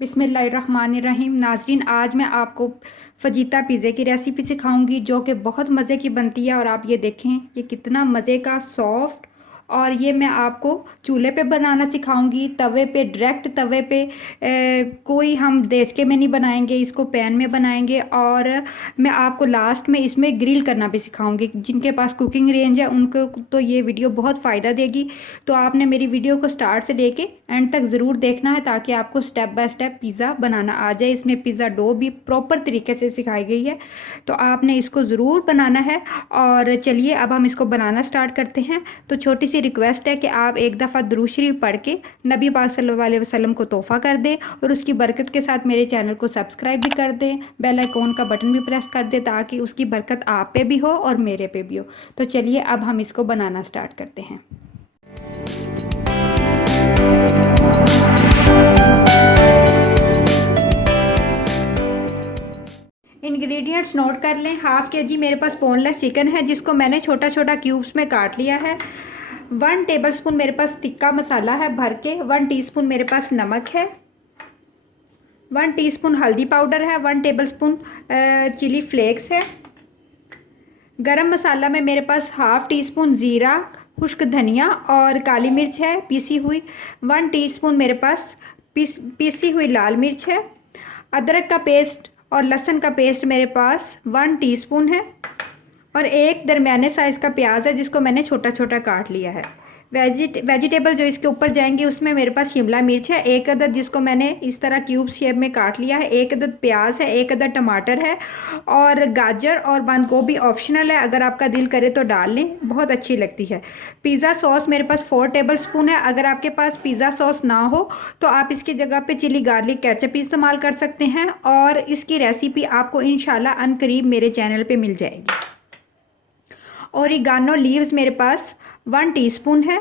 बिस्मिल्लाहिर्रहमानिर्रहीम। नाज़रीन, आज मैं आपको फ़जीता पिज़्ज़े की रेसिपी सिखाऊंगी जो कि बहुत मज़े की बनती है। और आप ये देखें ये कितना मज़े का सॉफ्ट। और ये मैं आपको चूल्हे पे बनाना सिखाऊंगी, तवे पे, डायरेक्ट तवे पे। कोई हम देचके में नहीं बनाएंगे, इसको पैन में बनाएंगे। और मैं आपको लास्ट में इसमें ग्रिल करना भी सिखाऊंगी। जिनके पास कुकिंग रेंज है उनको तो ये वीडियो बहुत फ़ायदा देगी। तो आपने मेरी वीडियो को स्टार्ट से लेके एंड तक ज़रूर देखना है ताकि आपको स्टेप बाय स्टेप पिज़्ज़ा बनाना आ जाए। इसमें पिज़्ज़ा डो भी प्रॉपर तरीके से सिखाई गई है, तो आपने इसको ज़रूर बनाना है। और चलिए अब हम इसको बनाना स्टार्ट करते हैं। तो छोटी सी रिक्वेस्ट है कि आप एक दफ़ा दुरूद शरीफ पढ़ के नबी पाक सल्लल्लाहु अलैहि वसल्लम को तोहफ़ा कर दें और उसकी बरकत के साथ मेरे चैनल को सब्सक्राइब भी कर दें, बेल आइकॉन का बटन भी प्रेस कर दें ताकि उसकी बरकत आप पे भी हो और मेरे पे भी हो। तो चलिए अब हम इसको बनाना स्टार्ट करते हैं। इंग्रेडिएंट्स नोट कर लें। हाफ़ के जी मेरे पास बोनलेस चिकन है जिसको मैंने छोटा छोटा क्यूब्स में काट लिया है। 1 टेबलस्पून मेरे पास तिक्का मसाला है भर के। 1 टीस्पून मेरे पास नमक है। 1 टीस्पून हल्दी पाउडर है। 1 टेबलस्पून चिली फ्लेक्स है। गरम मसाला में मेरे पास हाफ़ टी स्पून ज़ीरा, खुश्क धनिया और काली मिर्च है पीसी हुई। 1 टीस्पून मेरे पास पीसी हुई लाल मिर्च है। अदरक का पेस्ट और लहसुन का पेस्ट मेरे पास 1 टीस्पून है। और एक दरमियाने साइज़ का प्याज है जिसको मैंने छोटा छोटा काट लिया है। वेजिटेबल जो इसके ऊपर जाएंगी उसमें मेरे पास शिमला मिर्च है 1 अदद जिसको मैंने इस तरह क्यूब शेप में काट लिया है। 1 अदद प्याज है। 1 अदद टमाटर है। और गाजर और बंद गोभी ऑप्शनल है, अगर आपका दिल करे तो डाल लें, बहुत अच्छी लगती है। पिज़्ज़ा सॉस मेरे पास 4 टेबल स्पून है। अगर आपके पास पिज़्ज़ा सॉस ना हो तो आप इसकी जगह पे चिली गार्लिक केचप इस्तेमाल कर सकते हैं। और इसकी रेसिपी आपको इंशाल्लाह अनकरीब मेरे चैनल पे मिल जाएगी। ओरिगानो लीव्स मेरे पास 1 टीस्पून है।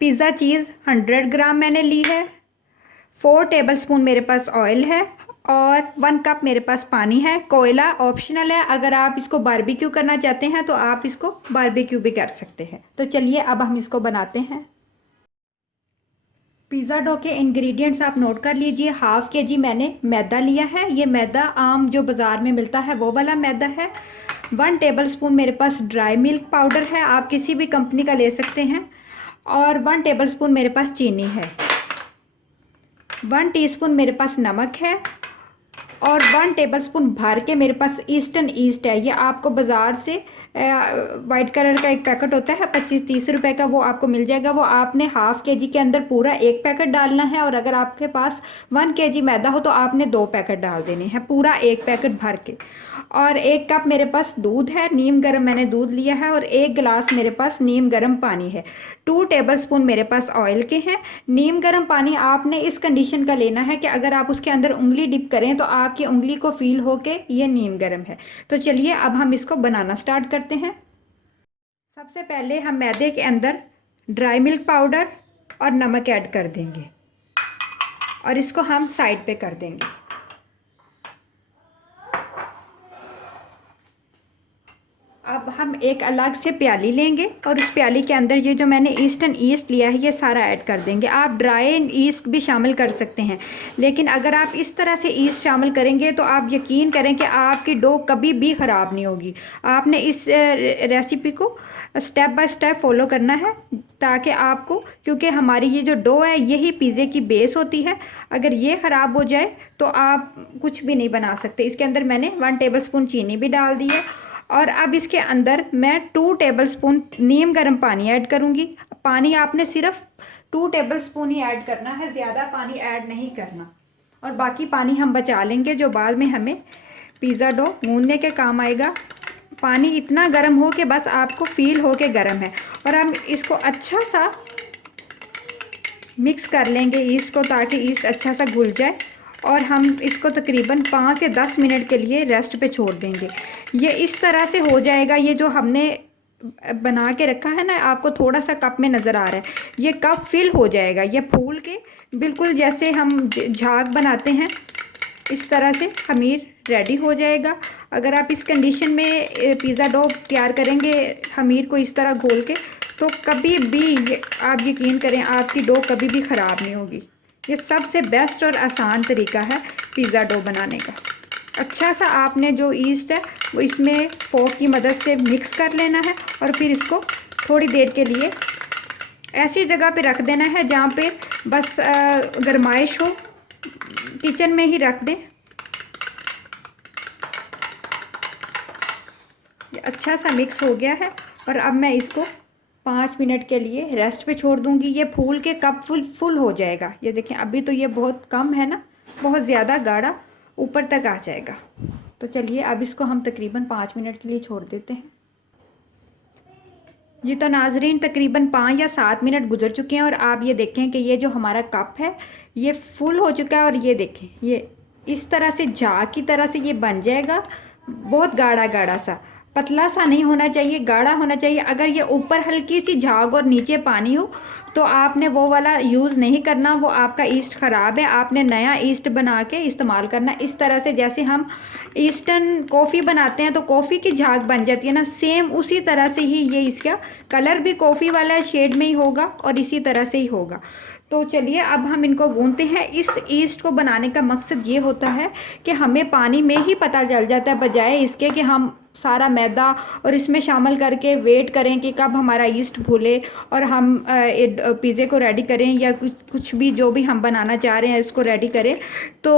पिज़्ज़ा चीज़ 100 ग्राम मैंने ली है। 4 टेबलस्पून मेरे पास ऑयल है। और 1 कप मेरे पास पानी है। कोयला ऑप्शनल है, अगर आप इसको बारबेक्यू करना चाहते हैं तो आप इसको बारबेक्यू भी कर सकते हैं। तो चलिए अब हम इसको बनाते हैं। पिज़्ज़ा डो के इंग्रेडिएंट्स आप नोट कर लीजिए। हाफ़ के जी मैंने मैदा लिया है। ये मैदा आम जो बाज़ार में मिलता है वो वाला मैदा है। 1 टेबलस्पून मेरे पास ड्राई मिल्क पाउडर है, आप किसी भी कंपनी का ले सकते हैं। और 1 टेबलस्पून मेरे पास चीनी है। 1 टीस्पून मेरे पास नमक है। और 1 टेबलस्पून भर के मेरे पास ईस्टर्न ईस्ट है। ये आपको बाज़ार से वाइट कलर का एक पैकेट होता है 25-30 रुपए का, वो आपको मिल जाएगा। वो आपने हाफ़ के जी के अंदर पूरा एक पैकेट डालना है। और अगर आपके पास 1 के जी मैदा हो तो आपने 2 पैकेट डाल देने हैं, पूरा एक पैकेट भर के। और 1 कप मेरे पास दूध है, नीम गर्म मैंने दूध लिया है। और 1 गिलास मेरे पास नीम गर्म पानी है। 2 टेबलस्पून मेरे पास ऑयल के हैं। नीम गर्म पानी आपने इस कंडीशन का लेना है कि अगर आप उसके अंदर उंगली डिप करें तो आपकी उंगली को फील हो के ये नीम गर्म है। तो चलिए अब हम इसको बनाना स्टार्ट करते हैं। सबसे पहले हम मैदे के अंदर ड्राई मिल्क पाउडर और नमक ऐड कर देंगे और इसको हम साइड पे कर देंगे। अब हम एक अलग से प्याली लेंगे और उस प्याली के अंदर ये जो मैंने ईस्टर्न ईस्ट लिया है ये सारा ऐड कर देंगे। आप ड्राई ईस्ट भी शामिल कर सकते हैं, लेकिन अगर आप इस तरह से ईस्ट शामिल करेंगे तो आप यकीन करें कि आपकी डो कभी भी ख़राब नहीं होगी। आपने इस रेसिपी को स्टेप बाय स्टेप फॉलो करना है ताकि आपको, क्योंकि हमारी ये जो डो है यही पिज़्ज़े की बेस होती है। अगर ये ख़राब हो जाए तो आप कुछ भी नहीं बना सकते। इसके अंदर मैंने 1 टेबलस्पून चीनी भी डाल दी है। और अब इसके अंदर मैं 2 टेबलस्पून नीम गर्म पानी ऐड करूँगी। पानी आपने सिर्फ 2 टेबलस्पून ही ऐड करना है, ज़्यादा पानी ऐड नहीं करना। और बाकी पानी हम बचा लेंगे जो बाद में हमें पिज़्ज़ा डो गूंदने के काम आएगा। पानी इतना गर्म हो कि बस आपको फील हो के गर्म है। और हम इसको अच्छा सा मिक्स कर लेंगे ईस्ट को, ताकि ईस्ट अच्छा सा घुल जाए। और हम इसको तकरीबन 5 से 10 मिनट के लिए रेस्ट पे छोड़ देंगे। ये इस तरह से हो जाएगा। ये जो हमने बना के रखा है ना, आपको थोड़ा सा कप में नज़र आ रहा है, ये कप फिल हो जाएगा। ये फूल के बिल्कुल जैसे हम झाग बनाते हैं इस तरह से खमीर रेडी हो जाएगा। अगर आप इस कंडीशन में पिज़्ज़ा डो तैयार करेंगे खमीर को इस तरह घोल के, तो कभी भी आप यकीन करें आपकी डो कभी भी ख़राब नहीं होगी। ये सबसे बेस्ट और आसान तरीका है पिज़्ज़ा डो बनाने का। अच्छा सा आपने जो ईस्ट है वो इसमें फोक की मदद से मिक्स कर लेना है और फिर इसको थोड़ी देर के लिए ऐसी जगह पे रख देना है जहाँ पे बस गर्माइश हो, किचन में ही रख दें। ये अच्छा सा मिक्स हो गया है और अब मैं इसको 5 मिनट के लिए रेस्ट पे छोड़ दूंगी। ये फूल के कप फुल हो जाएगा। ये देखें अभी तो ये बहुत कम है ना, बहुत ज़्यादा गाढ़ा ऊपर तक आ जाएगा। तो चलिए अब इसको हम तकरीबन 5 मिनट के लिए छोड़ देते हैं। जी तो नाजरीन तकरीबन 5 या 7 मिनट गुजर चुके हैं और आप ये देखें कि ये जो हमारा कप है ये फुल हो चुका है और ये देखें ये इस तरह से झाग की तरह से ये बन जाएगा। बहुत गाढ़ा गाढ़ा सा, पतला सा नहीं होना चाहिए, गाढ़ा होना चाहिए। अगर ये ऊपर हल्की सी झाग और नीचे पानी हो तो आपने वो वाला यूज़ नहीं करना, वो आपका ईस्ट ख़राब है। आपने नया ईस्ट बना के इस्तेमाल करना। इस तरह से जैसे हम ईस्टर्न कॉफ़ी बनाते हैं तो कॉफ़ी की झाग बन जाती है ना, सेम उसी तरह से ही ये इसका कलर भी कॉफ़ी वाला शेड में ही होगा और इसी तरह से ही होगा। तो चलिए अब हम इनको गूंथते हैं। इस ईस्ट को बनाने का मकसद ये होता है कि हमें पानी में ही पता चल जाता है, बजाय इसके कि हम सारा मैदा और इसमें शामिल करके वेट करें कि कब हमारा ईस्ट भूले और हम पिज़्ज़े को रेडी करें या कुछ भी जो भी हम बनाना चाह रहे हैं इसको रेडी करें। तो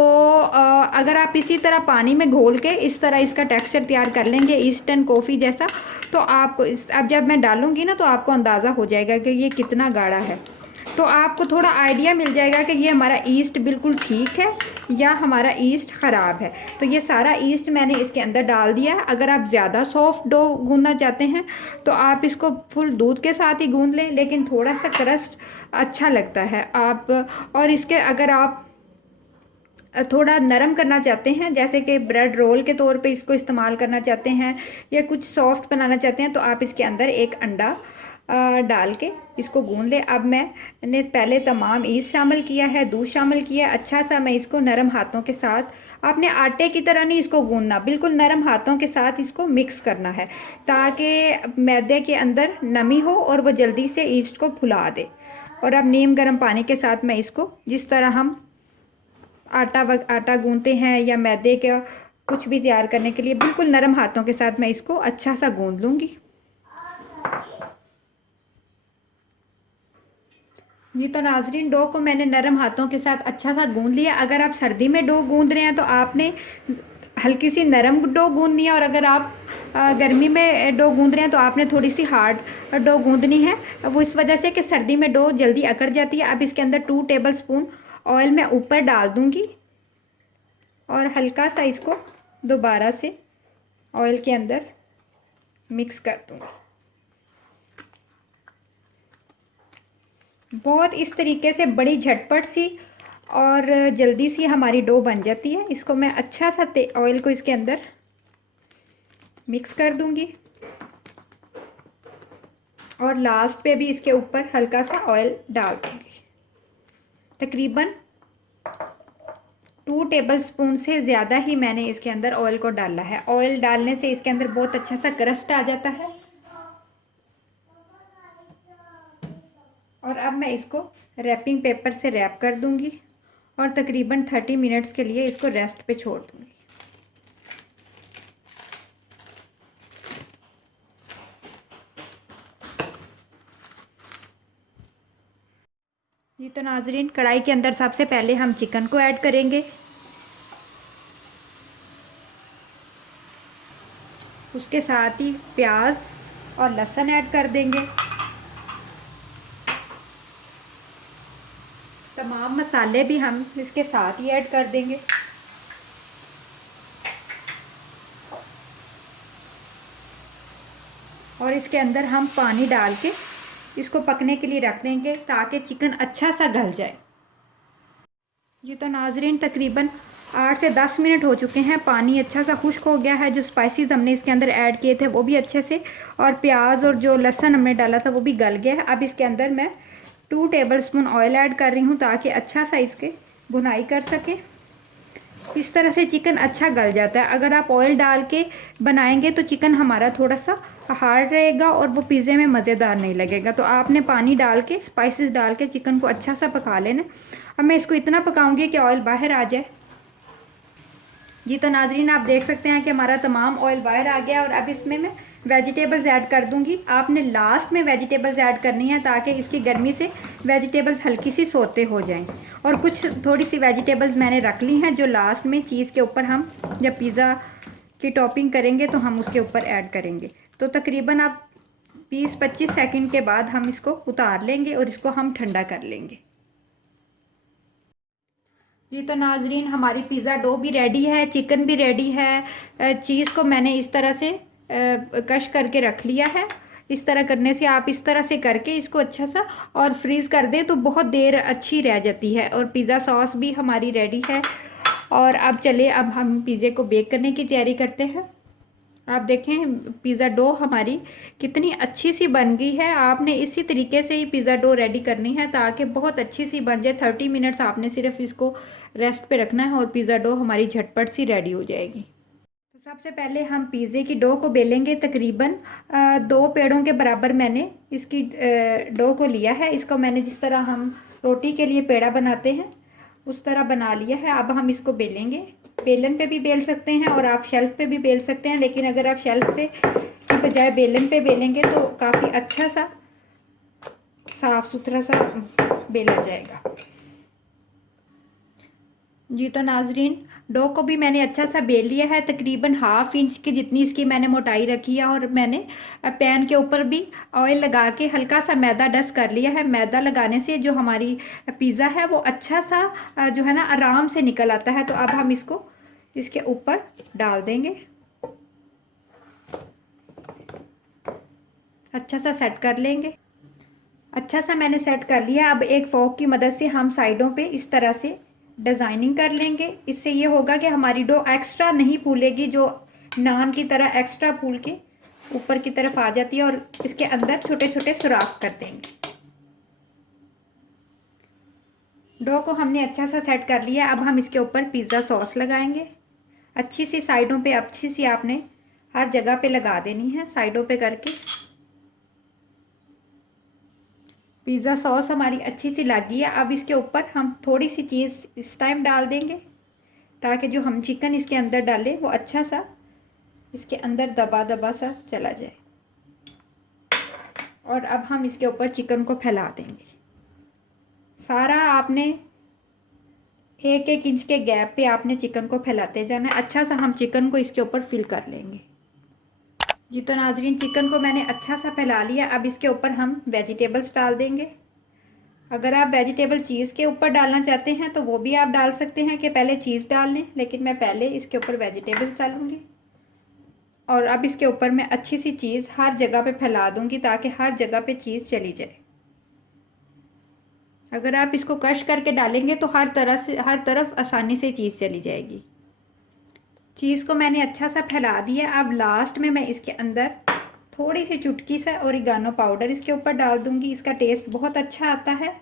अगर आप इसी तरह पानी में घोल के इस तरह इसका टेक्सचर तैयार कर लेंगे ईस्टर्न कॉफ़ी जैसा, तो आपको अब जब मैं डालूँगी ना तो आपको अंदाज़ा हो जाएगा कि ये कितना गाढ़ा है। तो आपको थोड़ा आइडिया मिल जाएगा कि ये हमारा ईस्ट बिल्कुल ठीक है या हमारा ईस्ट ख़राब है। तो ये सारा ईस्ट मैंने इसके अंदर डाल दिया है। अगर आप ज़्यादा सॉफ्ट डो गूंदना चाहते हैं तो आप इसको फुल दूध के साथ ही गूंद लें, लेकिन थोड़ा सा क्रस्ट अच्छा लगता है आप। और इसके अगर आप थोड़ा नरम करना चाहते हैं, जैसे कि ब्रेड रोल के तौर पे इसको इस्तेमाल करना चाहते हैं या कुछ सॉफ्ट बनाना चाहते हैं, तो आप इसके अंदर एक अंडा डाल के इसको गूंद लें। अब मैंने पहले तमाम ईस्ट शामिल किया है, दूध शामिल किया है। अच्छा सा मैं इसको नरम हाथों के साथ, आपने आटे की तरह नहीं इसको गूंदना, बिल्कुल नरम हाथों के साथ इसको मिक्स करना है ताकि मैदे के अंदर नमी हो और वो जल्दी से ईस्ट को फुला दे। और अब नीम गर्म पानी के साथ मैं इसको जिस तरह हम आटा गूंदते हैं या मैदे का कुछ भी तैयार करने के लिए बिल्कुल नरम हाथों के साथ मैं इसको अच्छा सा गूंद लूँगी। जी तो नाजरीन डो को मैंने नरम हाथों के साथ अच्छा सा गूंद लिया। अगर आप सर्दी में डो गूंद रहे हैं तो आपने हल्की सी नरम डो गूंदनी है, और अगर आप गर्मी में डो गूंद रहे हैं तो आपने थोड़ी सी हार्ड डो गूंदनी है। वो इस वजह से कि सर्दी में डो जल्दी अकड़ जाती है। अब इसके अंदर 2 टेबल स्पून ऑयल मैं ऊपर डाल दूँगी और हल्का सा इसको दोबारा से ऑयल के अंदर मिक्स कर दूँगी। बहुत इस तरीके से बड़ी झटपट सी और जल्दी सी हमारी डो बन जाती है। इसको मैं अच्छा सा ऑयल को इसके अंदर मिक्स कर दूंगी और लास्ट पे भी इसके ऊपर हल्का सा ऑयल डाल दूंगी। तकरीबन 2 टेबल स्पून से ज़्यादा ही मैंने इसके अंदर ऑयल को डाला है। ऑयल डालने से इसके अंदर बहुत अच्छा सा क्रस्ट आ जाता है। और अब मैं इसको रैपिंग पेपर से रैप कर दूंगी और तकरीबन 30 मिनट्स के लिए इसको रेस्ट पे छोड़ दूंगी। ये तो नाजरीन कढ़ाई के अंदर सबसे पहले हम चिकन को ऐड करेंगे, उसके साथ ही प्याज और लहसुन ऐड कर देंगे। तमाम मसाले भी हम इसके साथ ही ऐड कर देंगे। और इसके अंदर हम पानी डाल के इसको पकने के लिए रख देंगे ताकि चिकन अच्छा सा गल जाए। ये तो नाजरीन तकरीबन 8 से 10 मिनट हो चुके हैं। पानी अच्छा सा खुश्क हो गया है। जो स्पाइसेस हमने इसके अंदर ऐड किए थे वो भी अच्छे से, और प्याज और जो लहसुन हमने डाला था वो भी गल गया है। अब इसके अंदर मैं 2 टेबल स्पून ऑयल ऐड कर रही हूँ ताकि अच्छा सा इसके भुनाई कर सके। इस तरह से चिकन अच्छा गल जाता है। अगर आप ऑयल डाल के बनाएंगे तो चिकन हमारा थोड़ा सा हार्ड रहेगा और वो पिज़्ज़े में मज़ेदार नहीं लगेगा। तो आपने पानी डाल के स्पाइसेस डाल के चिकन को अच्छा सा पका लेना। अब मैं इसको इतना पकाऊंगी कि ऑयल बाहर आ जाए। जी तो नाजरीन आप देख सकते हैं कि हमारा तमाम ऑयल बाहर आ गया और अब इसमें मैं वेजिटेबल्स ऐड कर दूंगी। आपने लास्ट में वेजिटेबल्स ऐड करनी है ताकि इसकी गर्मी से वेजिटेबल्स हल्की सी सोते हो जाएं। और कुछ थोड़ी सी वेजिटेबल्स मैंने रख ली हैं जो लास्ट में चीज़ के ऊपर हम जब पिज़्ज़ा की टॉपिंग करेंगे तो हम उसके ऊपर ऐड करेंगे। तो तकरीबन आप 20-25 सेकंड के बाद हम इसको उतार लेंगे और इसको हम ठंडा कर लेंगे। जी तो नाजरीन हमारी पिज़्ज़ा डो भी रेडी है, चिकन भी रेडी है। चीज़ को मैंने इस तरह से कश करके रख लिया है। इस तरह करने से आप इस तरह से करके इसको अच्छा सा और फ्रीज़ कर दें तो बहुत देर अच्छी रह जाती है। और पिज़्ज़ा सॉस भी हमारी रेडी है। और अब चले अब हम पिज़्ज़े को बेक करने की तैयारी करते हैं। आप देखें पिज़्ज़ा डो हमारी कितनी अच्छी सी बन गई है। आपने इसी तरीके से ही पिज़्ज़ा डो रेडी करनी है ताकि बहुत अच्छी सी बन जाए। 30 मिनट्स आपने सिर्फ इसको रेस्ट पे रखना है और पिज़्ज़ा डो हमारी झटपट सी रेडी हो जाएगी। तो सबसे पहले हम पिज़्ज़े की डो को बेलेंगे। तकरीबन 2 पेड़ों के बराबर मैंने इसकी डो को लिया है। इसको मैंने जिस तरह हम रोटी के लिए पेड़ा बनाते हैं उस तरह बना लिया है। अब हम इसको बेलेंगे। बेलन पे भी बेल सकते हैं और आप शेल्फ पे भी बेल सकते हैं, लेकिन अगर आप शेल्फ पे की बजाय बेलन पे बेलेंगे तो काफ़ी अच्छा सा साफ सुथरा सा बेला जाएगा। जी तो नाजरीन डो को भी मैंने अच्छा सा बेल लिया है। तकरीबन 1/2 इंच की जितनी इसकी मैंने मोटाई रखी है और मैंने पैन के ऊपर भी ऑयल लगा के हल्का सा मैदा डस्ट कर लिया है। मैदा लगाने से जो हमारी पिज़्ज़ा है वो अच्छा सा जो है ना आराम से निकल आता है। तो अब हम इसको इसके ऊपर डाल देंगे, अच्छा सा सेट कर लेंगे। अच्छा सा मैंने सेट कर लिया। अब एक फोक की मदद से हम साइडों पे इस तरह से डिज़ाइनिंग कर लेंगे। इससे ये होगा कि हमारी डो एक्स्ट्रा नहीं फूलेगी, जो नान की तरह एक्स्ट्रा फूल के ऊपर की तरफ आ जाती है। और इसके अंदर छोटे छोटे सुराख कर देंगे। डो को हमने अच्छा सा सेट कर लिया। अब हम इसके ऊपर पिज़्ज़ा सॉस लगाएंगे। अच्छी सी साइडों पे अच्छी सी आपने हर जगह पे लगा देनी है, साइडों पे करके। पिज़्ज़ा सॉस हमारी अच्छी सी लग गई है। अब इसके ऊपर हम थोड़ी सी चीज़ इस टाइम डाल देंगे ताकि जो हम चिकन इसके अंदर डालें वो अच्छा सा इसके अंदर दबा दबा सा चला जाए। और अब हम इसके ऊपर चिकन को फैला देंगे। सारा आपने 1-1 इंच के गैप पे आपने चिकन को फैलाते जाना है। अच्छा सा हम चिकन को इसके ऊपर फिल कर लेंगे। जी तो नाजरीन चिकन को मैंने अच्छा सा फैला लिया। अब इसके ऊपर हम वेजिटेबल्स डाल देंगे। अगर आप वेजिटेबल चीज़ के ऊपर डालना चाहते हैं तो वो भी आप डाल सकते हैं कि पहले चीज़ डाल लें, लेकिन मैं पहले इसके ऊपर वेजिटेबल्स डालूंगी। और अब इसके ऊपर मैं अच्छी सी चीज़ हर जगह पे फैला दूंगी ताकि हर जगह पे चीज़ चली जाए। अगर आप इसको कश करके डालेंगे तो हर तरफ आसानी से चीज़ चली जाएगी। चीज़ को मैंने अच्छा सा फैला दिया। अब लास्ट में मैं इसके अंदर थोड़ी सी चुटकी सा ओरिगानो पाउडर इसके ऊपर डाल दूंगी। इसका टेस्ट बहुत अच्छा आता है।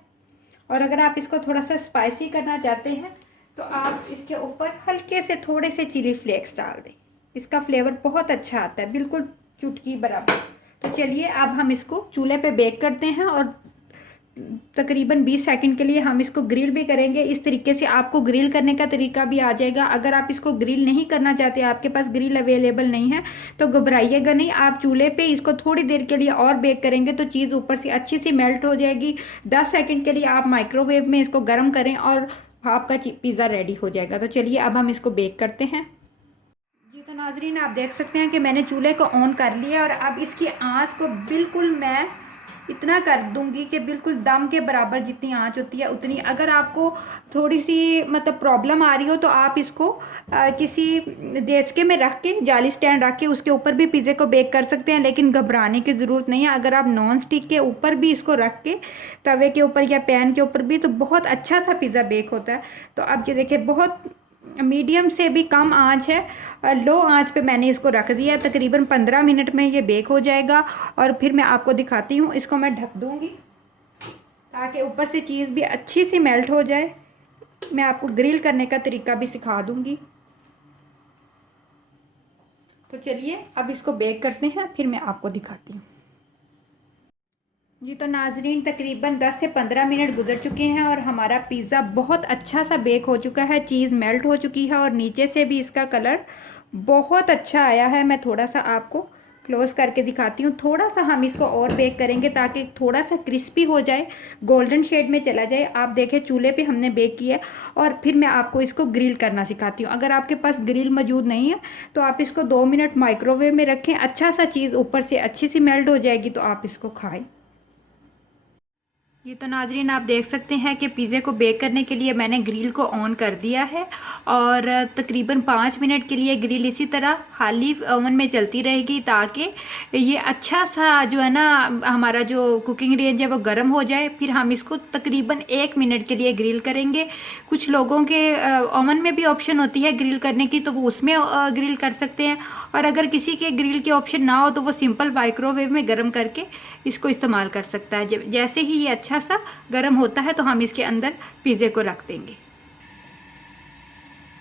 और अगर आप इसको थोड़ा सा स्पाइसी करना चाहते हैं तो आप इसके ऊपर हल्के से थोड़े से चिली फ्लेक्स डाल दें। इसका फ्लेवर बहुत अच्छा आता है, बिल्कुल चुटकी बराबर। तो चलिए अब हम इसको चूल्हे पे बेक करते हैं और तकरीबन 20 सेकंड के लिए हम इसको ग्रिल भी करेंगे। इस तरीके से आपको ग्रिल करने का तरीका भी आ जाएगा। अगर आप इसको ग्रिल नहीं करना चाहते, आपके पास ग्रिल अवेलेबल नहीं है, तो घबराइएगा नहीं। आप चूल्हे पे इसको थोड़ी देर के लिए और बेक करेंगे तो चीज़ ऊपर से अच्छी सी मेल्ट हो जाएगी। 10 सेकंड के लिए आप माइक्रोवेव में इसको गर्म करें और आपका पिज़्ज़ा रेडी हो जाएगा। तो चलिए अब हम इसको बेक करते हैं। जी तो नाजरीन आप देख सकते हैं कि मैंने चूल्हे को ऑन कर लिया और अब इसकी आँच को बिल्कुल मैं इतना कर दूंगी कि बिल्कुल दम के बराबर जितनी आंच होती है उतनी। अगर आपको थोड़ी सी मतलब प्रॉब्लम आ रही हो तो आप इसको किसी देचके में रख के, जाली स्टैंड रख के उसके ऊपर भी पिज़्ज़े को बेक कर सकते हैं, लेकिन घबराने की ज़रूरत नहीं है। अगर आप नॉन स्टिक के ऊपर भी इसको रख के, तवे के ऊपर या पैन के ऊपर भी, तो बहुत अच्छा सा पिज़्ज़ा बेक होता है। तो अब ये देखिए बहुत मीडियम से भी कम आंच है, लो आंच पे मैंने इसको रख दिया। तकरीबन 15 मिनट में ये बेक हो जाएगा और फिर मैं आपको दिखाती हूँ। इसको मैं ढक दूँगी ताकि ऊपर से चीज़ भी अच्छी सी मेल्ट हो जाए। मैं आपको ग्रिल करने का तरीका भी सिखा दूंगी। तो चलिए अब इसको बेक करते हैं, फिर मैं आपको दिखाती हूँ। जी तो नाजरीन तकरीबन 10 से 15 मिनट गुजर चुके हैं और हमारा पिज़्ज़ा बहुत अच्छा सा बेक हो चुका है। चीज़ मेल्ट हो चुकी है और नीचे से भी इसका कलर बहुत अच्छा आया है। मैं थोड़ा सा आपको क्लोज करके दिखाती हूँ। थोड़ा सा हम इसको और बेक करेंगे ताकि थोड़ा सा क्रिस्पी हो जाए, गोल्डन शेड में चला जाए। आप देखें चूल्हे पे हमने बेक किया है और फिर मैं आपको इसको ग्रिल करना सिखाती हूँ। अगर आपके पास ग्रिल मौजूद नहीं है तो आप इसको 2 मिनट माइक्रोवेव में रखें। अच्छा सा चीज़ ऊपर से अच्छी सी मेल्ट हो जाएगी तो आप इसको खाएं। ये तो नाजरीन आप देख सकते हैं कि पिज़्ज़े को बेक करने के लिए मैंने ग्रिल को ऑन कर दिया है और तकरीबन 5 मिनट के लिए ग्रिल इसी तरह खाली ओवन में चलती रहेगी ताकि ये अच्छा सा जो है ना हमारा जो कुकिंग रेंज है वो गर्म हो जाए। फिर हम इसको तकरीबन 1 मिनट के लिए ग्रिल करेंगे। कुछ लोगों के ओवन में भी ऑप्शन होती है ग्रिल करने की तो वो उसमें ग्रिल कर सकते हैं, और अगर किसी के ग्रिल के ऑप्शन ना हो तो वो सिंपल माइक्रोवेव में गर्म करके इसको इस्तेमाल कर सकता है। जब जैसे ही ये अच्छा सा गर्म होता है तो हम इसके अंदर पिज़्ज़े को रख देंगे।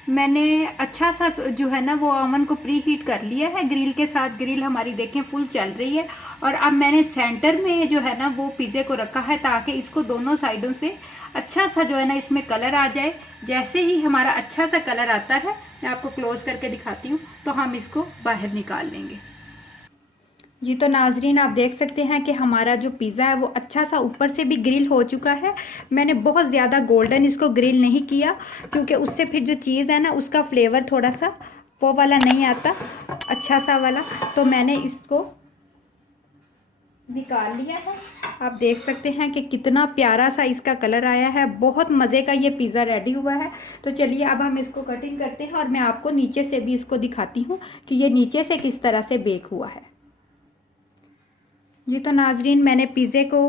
मैंने अच्छा सा जो है ना वो ओवन को प्री हीट कर लिया है ग्रिल के साथ। ग्रिल हमारी देखें फुल चल रही है और अब मैंने सेंटर में जो है ना वो पिज़्ज़े को रखा है ताकि इसको दोनों साइडों से अच्छा सा जो है ना इसमें कलर आ जाए। जैसे ही हमारा अच्छा सा कलर आता है, मैं आपको क्लोज करके दिखाती हूँ, तो हम इसको बाहर निकाल लेंगे। जी तो नाजरीन आप देख सकते हैं कि हमारा जो पिज़्ज़ा है वो अच्छा सा ऊपर से भी ग्रिल हो चुका है। मैंने बहुत ज़्यादा गोल्डन इसको ग्रिल नहीं किया क्योंकि उससे फिर जो चीज़ है ना उसका फ्लेवर थोड़ा सा वो वाला नहीं आता, अच्छा सा वाला। तो मैंने इसको निकाल लिया है। आप देख सकते हैं कि कितना प्यारा सा इसका कलर आया है। बहुत मज़े का ये पिज़्ज़ा रेडी हुआ है। तो चलिए अब हम इसको कटिंग करते हैं और मैं आपको नीचे से भी इसको दिखाती हूँ कि ये नीचे से किस तरह से बेक हुआ है। जी तो नाजरीन मैंने पिज़्ज़े को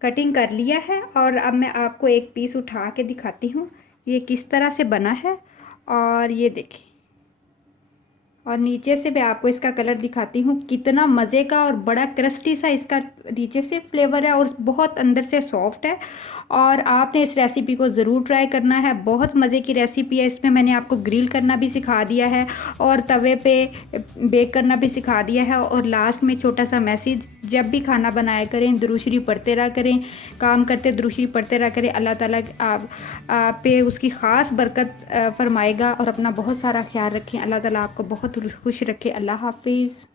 कटिंग कर लिया है और अब मैं आपको एक पीस उठा के दिखाती हूँ ये किस तरह से बना है। और ये देखिए, और नीचे से मैं आपको इसका कलर दिखाती हूँ, कितना मज़े का और बड़ा क्रस्टी सा इसका नीचे से फ्लेवर है और बहुत अंदर से सॉफ्ट है। और आपने इस रेसिपी को ज़रूर ट्राई करना है। बहुत मज़े की रेसिपी है। इसमें मैंने आपको ग्रिल करना भी सिखा दिया है और तवे पे बेक करना भी सिखा दिया है। और लास्ट में छोटा सा मैसेज, जब भी खाना बनाया करें दुरूद शरीफ पढ़ते रहा करें, काम करते दुरूद शरीफ पढ़ते रहा करें। अल्लाह ताला आप पे उसकी ख़ास बरकत फरमाएगा। और अपना बहुत सारा ख्याल रखें। अल्लाह ताला आपको बहुत खुश रखे। अल्लाह हाफिज़।